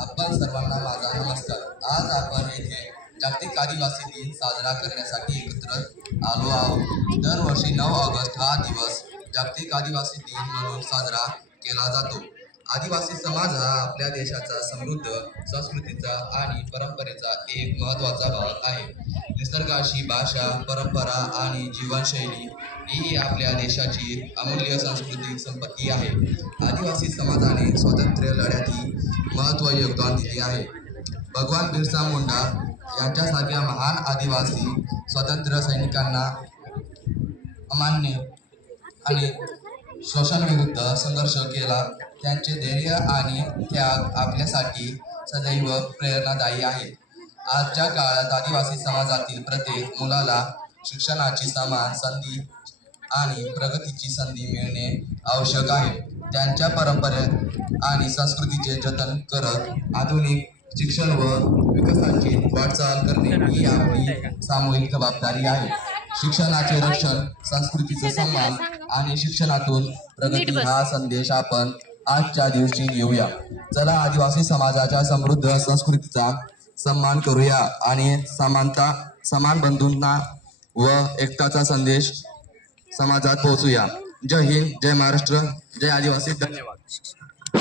आपण सर्वांना माझा नमस्कार। आज आपण येथे जागतिक आदिवासी दिन साजरा करण्यासाठी एकत्र आलो आहोत। दरवर्षी 9 ऑगस्ट हा दिवस जागतिक आदिवासी दिन म्हणून साजरा केला जातो। आदिवासी समाज हा आपल्या देशाचा समृद्ध संस्कृतीचा आणि परंपरेचा एक महत्त्वाचा भाग आहे। निसर्गाची भाषा, परंपरा आणि जीवनशैली ही आपल्या देशाची अमूल्य सांस्कृतिक संपत्ती आहे। आदिवासी समाजाने स्वातंत्र्य लढ्यातही महत्त्व योगदान दिले आहे। भगवान बिरसा मुंडा यांच्यासारख्या महान आदिवासी स्वातंत्र्य सैनिकांना अमान्य आणि शोषणाविरुद्ध संघर्ष केला। त्यांचे धैर्य आणि त्याग आपल्यासाठी सदैव प्रेरणादायी आहे। आजच्या काळात आदिवासी समाजातील प्रत्येक मुलाला शिक्षणाची समान संधी आणि प्रगतीची संधी मिळणे आवश्यक आहे। त्यांच्या परंपरे आणि संस्कृतीचे जतन करत आधुनिक शिक्षण व विकासाची वाटचाल करणे ही आपली सामूहिक जबाबदारी आहे। शिक्षणाचे रक्षण, संस्कृतीचा सन्मान आणि शिक्षणातून प्रगती हा संदेश आपण आजच्या दिवशी घेऊया। चला आदिवासी समाजाच्या समृद्ध संस्कृतीचा सन्मान करूया आणि समानता, समान बंधुता व एकताचा संदेश समाजात पोहोचूया। जय हिंद, जय महाराष्ट्र, जय आदिवासी। धन्यवाद।